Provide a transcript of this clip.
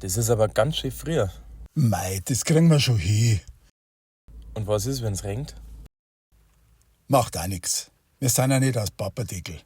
Das ist aber ganz schön früh. Mei, das kriegen wir schon hin. Und was ist, wenn's regnet? Macht auch nix. Wir sind ja nicht aus Papperdeckel.